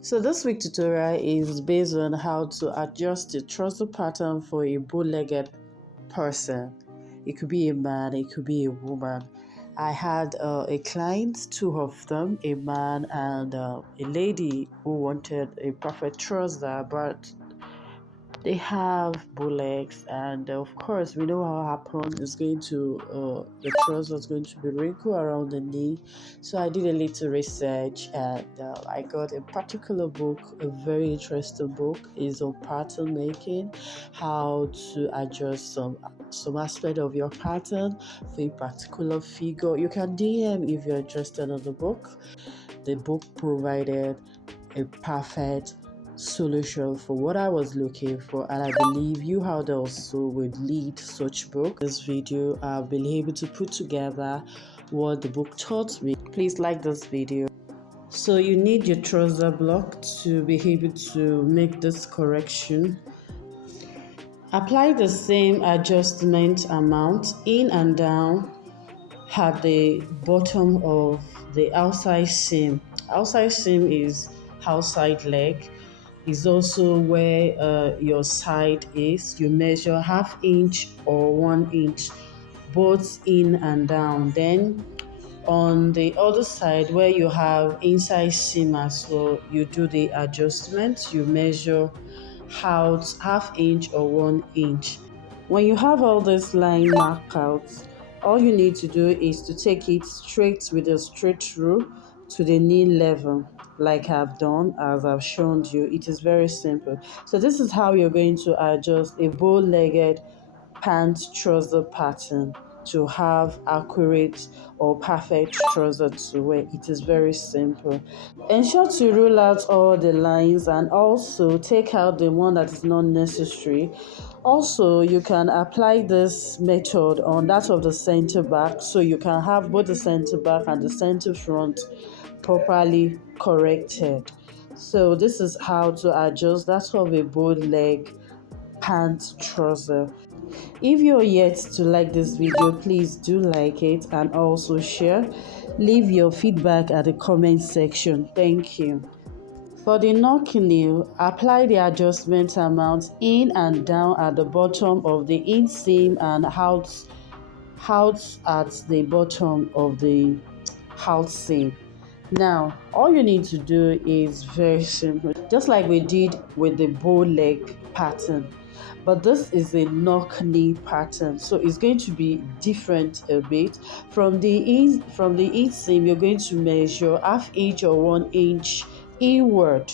So this week tutorial is based on how to adjust the trouser pattern for a bow-legged person. It could be a man, it could be a woman. I had a client, two of them, a man and a lady who wanted a perfect trouser, but they have bow legs, and of course we know how happen is going to the trouser is going to be wrinkled around the knee. So I did a little research, and I got a particular book, a very interesting book, is on pattern making, how to adjust some aspect of your pattern for a particular figure. You can DM if you're interested in the book. The book provided a perfect solution for what I was looking for, and I believe you had also would lead such book. This video I've been able to put together what the book taught me. Please like this video. So you need your trouser block to be able to make this correction. Apply the same adjustment amount in and down at the bottom of the outside seam. Outside seam is outside leg, is also where your side is. You measure ½ inch or 1 inch both in and down. Then on the other side where you have inside seam as well, you do the adjustment. You measure out ½ inch or 1 inch. When you have all this line marked out, all you need to do is to take it straight with a straight rule to the knee level, like I've done, as I've shown you. It is very simple. So this is how you're going to adjust a bow-legged pant trouser pattern to have accurate or perfect trouser to wear. It is very simple. Ensure to rule out all the lines and also take out the one that is not necessary. Also, you can apply this method on that of the center back, so you can have both the center back and the center front properly corrected. So this is how to adjust that of a bow leg pant trouser. If you're yet to like this video, please do like it and also share. Leave your feedback at the comment section. Thank you. For the knock nail, apply the adjustment amount in and down at the bottom of the inseam and out at the bottom of the outseam. Now, all you need to do is very simple, just like we did with the bow leg pattern. But this is a knock knee pattern, so it's going to be different a bit. From the inseam, you're going to measure ½ inch or 1 inch inward.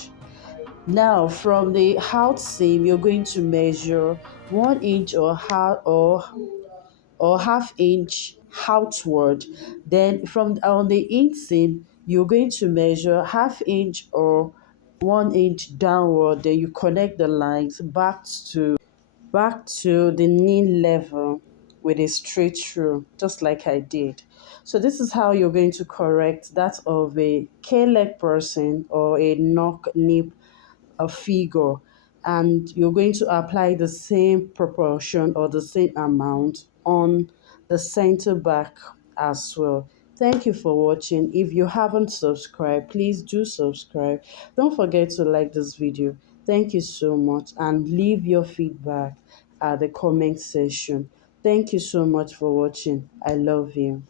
Now, from the outseam, you're going to measure 1 inch or ½ inch outward. Then from on the inseam, you're going to measure ½ inch or 1 inch downward. Then you connect the lines back to the knee level with a straight through, just like I did. So this is how you're going to correct that of a K-leg person or a knock knee figure, and you're going to apply the same proportion or the same amount on the center back as well. Thank you for watching. If you haven't subscribed, please do subscribe. Don't forget to like this video. Thank you so much, and leave your feedback at the comment section. Thank you so much for watching. I love you.